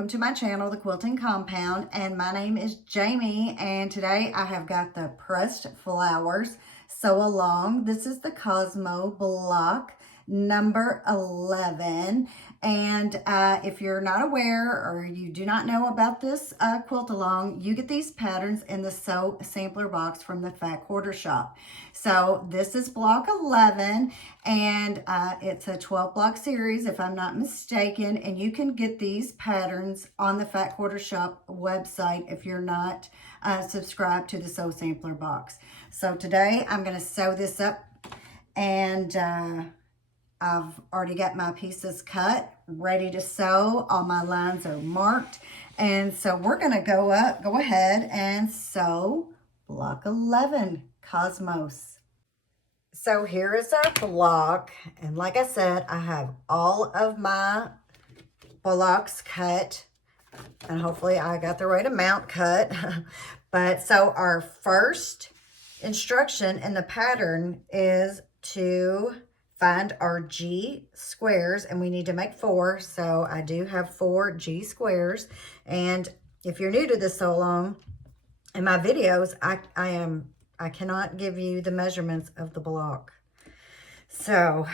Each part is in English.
welcome to my channel, The Quilting Compound, and my name is Jamie, and today I have got the Pressed Flowers Sew Along. This is the Cosmo block number 11, and if you're not aware or you do not know about this quilt along, you get these patterns in the sew sampler box from the Fat Quarter Shop. So this is block 11, and it's a 12 block series if I'm not mistaken, and you can get these patterns on the Fat Quarter Shop website if you're not subscribed to the sew sampler box. So today I'm going to sew this up, and I've already got my pieces cut, ready to sew. All my lines are marked. And so we're going to go ahead and sew block 11, Cosmos. So here is our block. And like I said, I have all of my blocks cut. And hopefully I got the right amount cut. But so our first instruction in the pattern is to find our G squares, and we need to make 4. So I do have 4 G squares. And if you're new to this sew along, in my videos, I cannot give you the measurements of the block. So,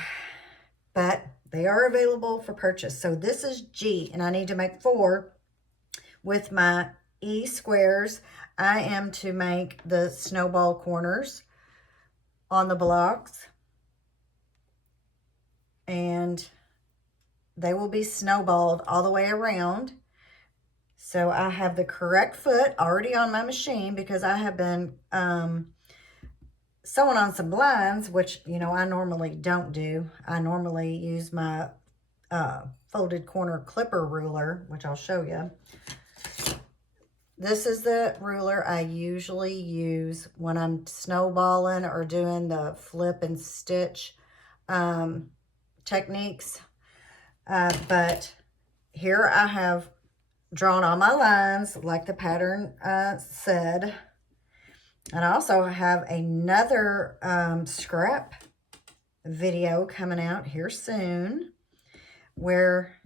but they are available for purchase. So this is G, and I need to make 4 with my E squares. I am to make the snowball corners on the blocks, and they will be snowballed all the way around. So I have the correct foot already on my machine because I have been sewing on some blinds, which, you know, I normally don't do. I normally use my folded corner clipper ruler, which I'll show you. This is the ruler I usually use when I'm snowballing or doing the flip and stitch techniques. But here I have drawn all my lines like the pattern said. And I also have another scrap video coming out here soon where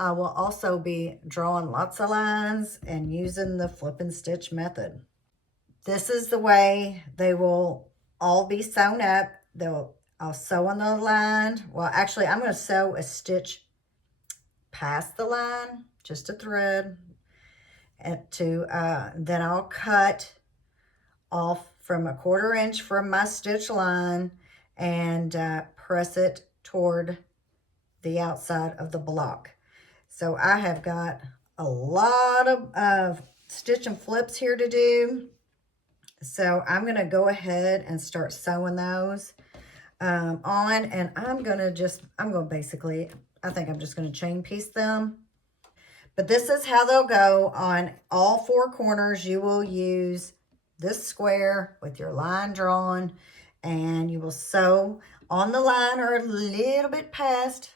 I will also be drawing lots of lines and using the flip and stitch method. This is the way they will all be sewn up. I'll sew on the line. Well, actually, I'm going to sew a stitch past the line, just a thread, and then I'll cut off from 1/4 inch from my stitch line and press it toward the outside of the block. So I have got a lot of stitch and flips here to do. So I'm going to go ahead and start sewing those on, and I'm going to basically, I think I'm just going to chain piece them. But this is how they'll go on all 4 corners. You will use this square with your line drawn, and you will sew on the line or a little bit past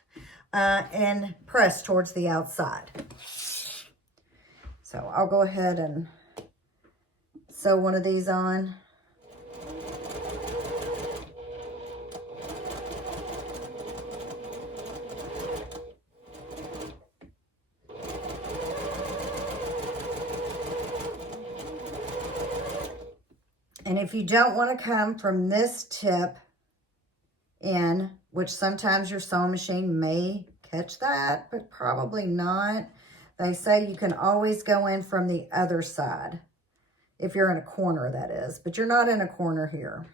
and press towards the outside. So I'll go ahead and sew one of these on. And if you don't want to come from this tip in, which sometimes your sewing machine may catch that, but probably not. They say you can always go in from the other side. If you're in a corner, that is. But you're not in a corner here.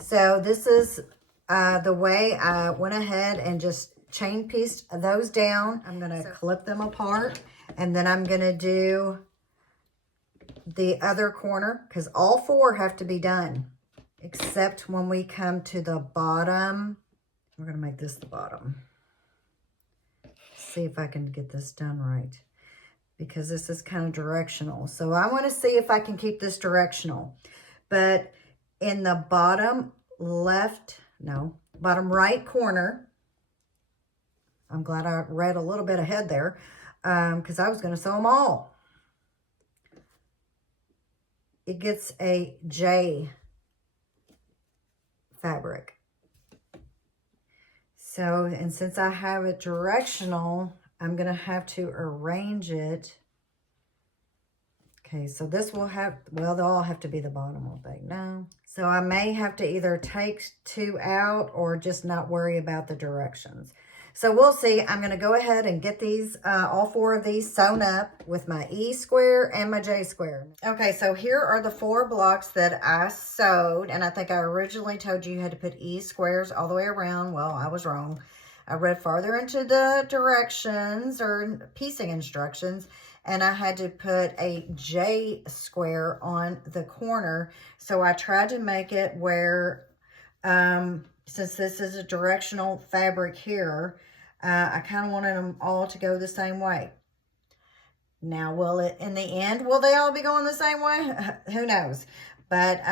So this is the way I went ahead and just chain pieced those down. I'm going to clip them apart, and then I'm going to do the other corner because all 4 have to be done except when we come to the bottom. We're going to make this the bottom. See if I can get this done right because this is kind of directional. So I want to see if I can keep this directional. But in the bottom bottom right corner, I'm glad I read a little bit ahead there because I was going to sew them all. It gets a J fabric. So, and since I have it directional, I'm going to have to arrange it. Okay, so this will have, well, they'll all have to be the bottom, won't they? No. So I may have to either take 2 out or just not worry about the directions. So we'll see. I'm going to go ahead and get these, all 4 of these sewn up with my E square and my J square. Okay, so here are the 4 blocks that I sewed. And I think I originally told you had to put E squares all the way around. Well, I was wrong. I read farther into the directions or piecing instructions, and I had to put a J square on the corner. So I tried to make it where, since this is a directional fabric here, I kind of wanted them all to go the same way. Now, will it, in the end, will they all be going the same way? Who knows? But,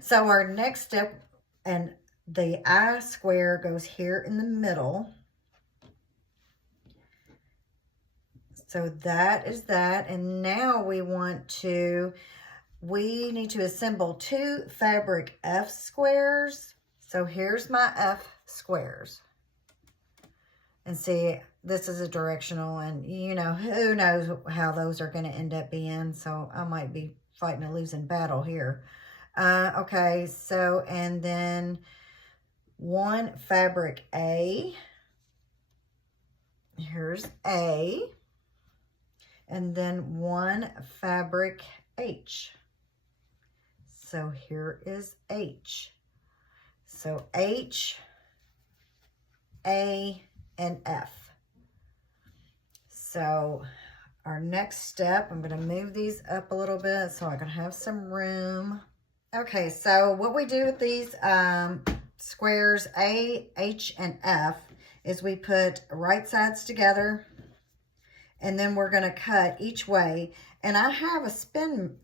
so our next step, and the I square goes here in the middle. So that is that. And now we need to assemble 2 fabric F squares. So here's my F squares. And see, this is a directional, and you know, who knows how those are going to end up being. So I might be fighting a losing battle here. Okay, so, and then 1 fabric A. Here's A. And then 1 fabric H. So here is H. So H, A, and F. So our next step, I'm going to move these up a little bit so I can have some room. Okay, so what we do with these squares A, H, and F is we put right sides together, and then we're going to cut each way. And I have a spinning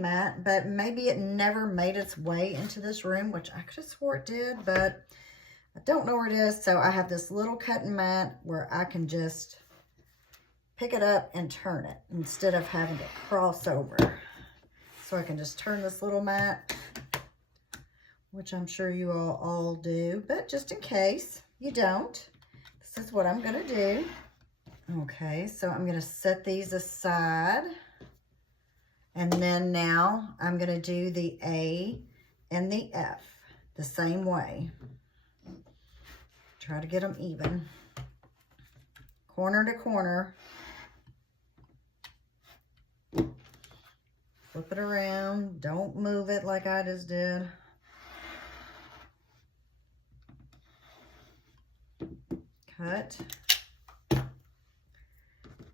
mat, but maybe it never made its way into this room, which I could have swore it did, but I don't know where it is. So I have this little cutting mat where I can just pick it up and turn it instead of having to cross over. So I can just turn this little mat, which I'm sure you all do, but just in case you don't, this is what I'm going to do. Okay, so I'm going to set these aside. And then now I'm going to do the A and the F the same way. Try to get them even. Corner to corner. Flip it around. Don't move it like I just did. Cut.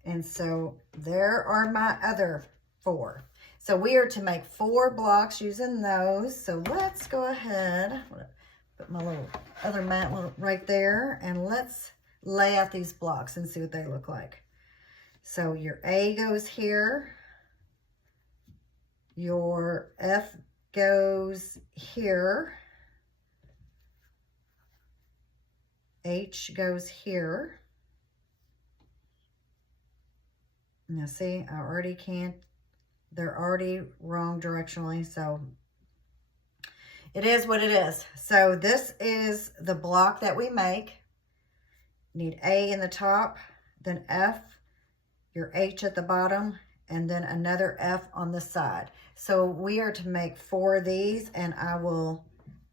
And so there are my other 4. So we are to make 4 blocks using those. So let's go ahead, put my little other mat right there, and let's lay out these blocks and see what they look like. So your A goes here, your F goes here, H goes here. Now see, I already can't, they're already wrong directionally, so it is what it is. So this is the block that we make. Need A in the top, then F, your H at the bottom, and then another F on the side. So we are to make 4 of these, and I will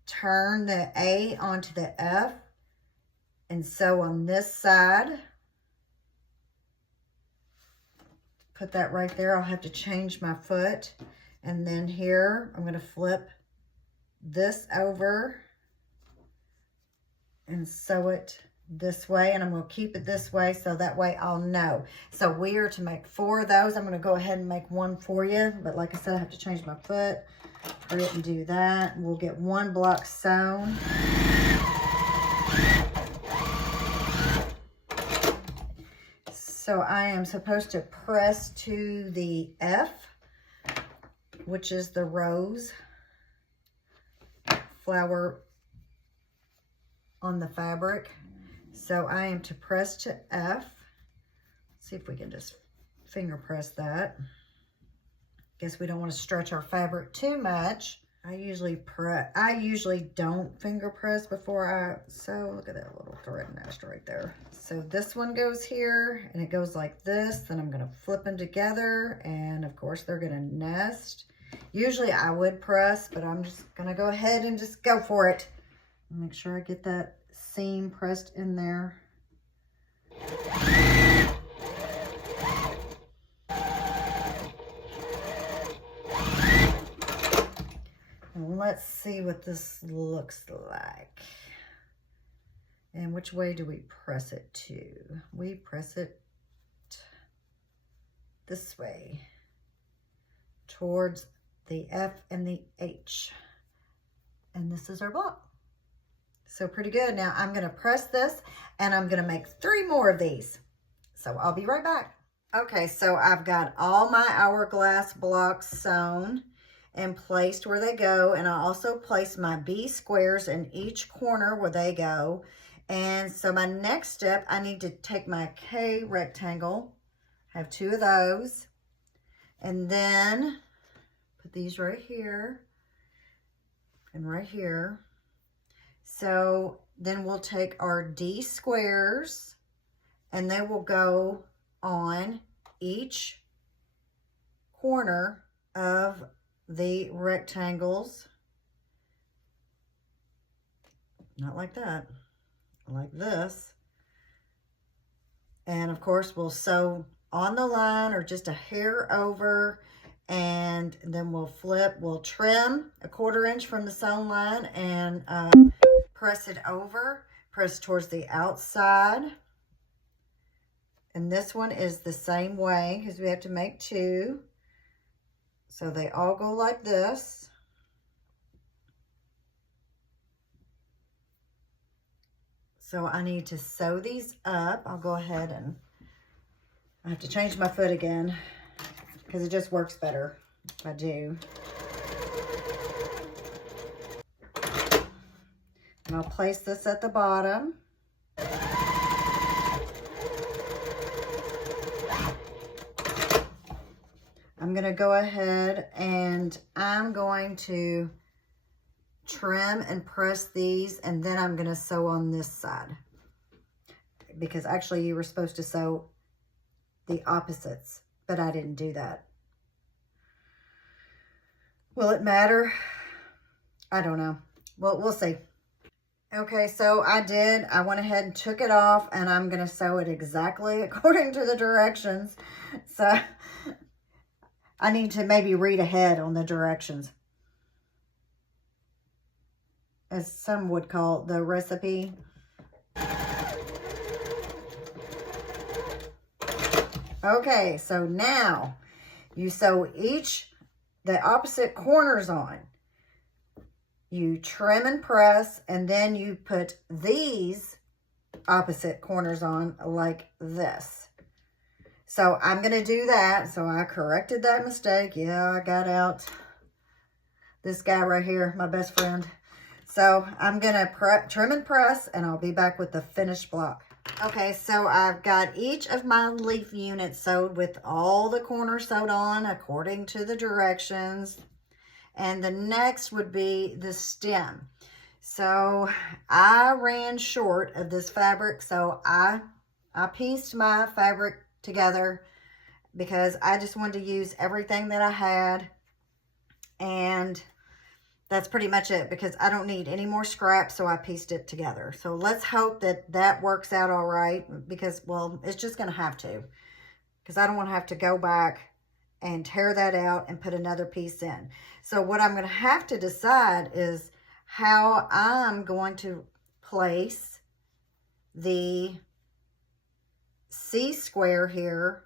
turn the A onto the F and sew on this side. Put that right there. I'll have to change my foot. And then here, I'm going to flip this over and sew it this way. And I'm going to keep it this way so that way I'll know. So we are to make 4 of those. I'm going to go ahead and make 1 for you. But like I said, I have to change my foot. Hurry up and do that. We'll get 1 block sewn. So I am supposed to press to the F, which is the rose flower on the fabric. So I am to press to F. Let's see if we can just finger press that. Guess we don't want to stretch our fabric too much. I usually don't finger press before I sew. Look at that little thread nest right there. So this one goes here and it goes like this. Then I'm going to flip them together and of course they're going to nest. Usually I would press, but I'm just going to go ahead and just go for it. Make sure I get that seam pressed in there. And let's see what this looks like. And which way do we press it to? We press it this way, towards the F and the H. And this is our block. So pretty good. Now I'm going to press this and I'm going to make 3 more of these. So I'll be right back. Okay, so I've got all my hourglass blocks sewn and placed where they go, and I also placed my B squares in each corner where they go. And so my next step, I need to take my K rectangle, have 2 of those, and then put these right here and right here. So then we'll take our D squares and they will go on each corner of the rectangles. Not like that, like this. And of course we'll sew on the line or just a hair over, and then we'll flip, we'll trim a 1/4 inch from the sewn line and press it over, press towards the outside. And this one is the same way because we have to make 2. So they all go like this. So I need to sew these up. I'll go ahead and I have to change my foot again because it just works better if I do. And I'll place this at the bottom. I'm going to go ahead and I'm going to trim and press these, and then I'm going to sew on this side. Because actually you were supposed to sew the opposites, but I didn't do that. Will it matter? I don't know. Well, we'll see. Okay, so I went ahead and took it off, and I'm going to sew it exactly according to the directions. So I need to maybe read ahead on the directions, as some would call the recipe. Okay, so now you sew the opposite corners on. You trim and press, and then you put these opposite corners on like this. So I'm going to do that. So I corrected that mistake. Yeah, I got out this guy right here, my best friend. So I'm going to trim and press, and I'll be back with the finished block. Okay, so I've got each of my leaf units sewed with all the corners sewed on according to the directions. And the next would be the stem. So I ran short of this fabric, so I pieced my fabric together because I just wanted to use everything that I had, and that's pretty much it because I don't need any more scraps, so I pieced it together. So let's hope that that works out all right because, well, it's just going to have to, because I don't want to have to go back and tear that out and put another piece in. So what I'm going to have to decide is how I'm going to place the C square here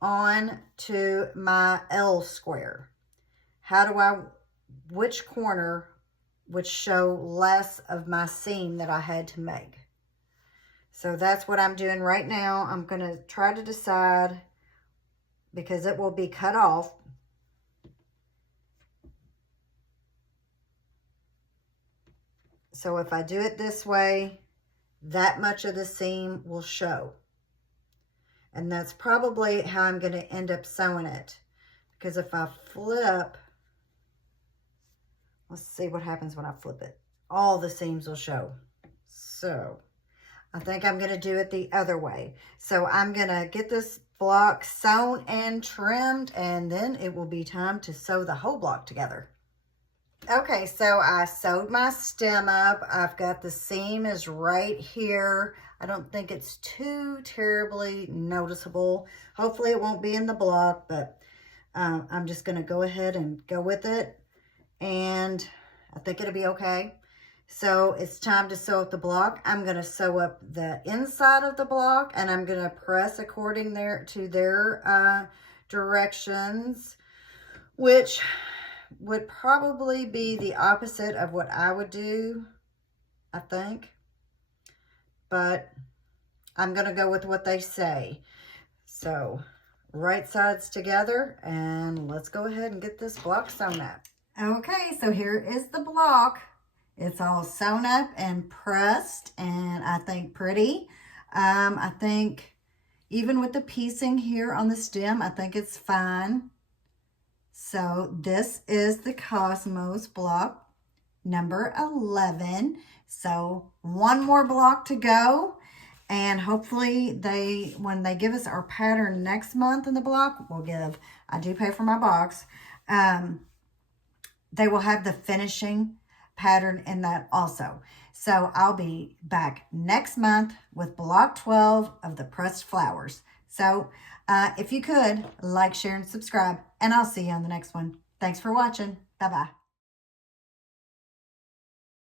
on to my L square. Which corner would show less of my seam that I had to make? So that's what I'm doing right now. I'm going to try to decide because it will be cut off. So if I do it this way, that much of the seam will show. And that's probably how I'm going to end up sewing it. Because if I flip Let's see what happens when I flip it. All the seams will show. So I think I'm going to do it the other way. So I'm going to get this block sewn and trimmed, and then it will be time to sew the whole block together. Okay, so I sewed my stem up. I've got the seam is right here. I don't think it's too terribly noticeable. Hopefully it won't be in the block, but I'm just going to go ahead and go with it, and I think it'll be okay. So it's time to sew up the block. I'm going to sew up the inside of the block, and I'm going to press according to their directions, which would probably be the opposite of what I would do, I think. But I'm going to go with what they say. So right sides together, and let's go ahead and get this block sewn up. Okay, so here is the block. It's all sewn up and pressed, and I think pretty. I think even with the piecing here on the stem, I think it's fine. So this is the Cosmos block number 11. So one more block to go, and hopefully when they give us our pattern next month in the block, I do pay for my box, they will have the finishing pattern in that also. So I'll be back next month with block 12 of the Pressed Flowers. So if you could, like, share, and subscribe, and I'll see you on the next one. Thanks for watching. Bye-bye.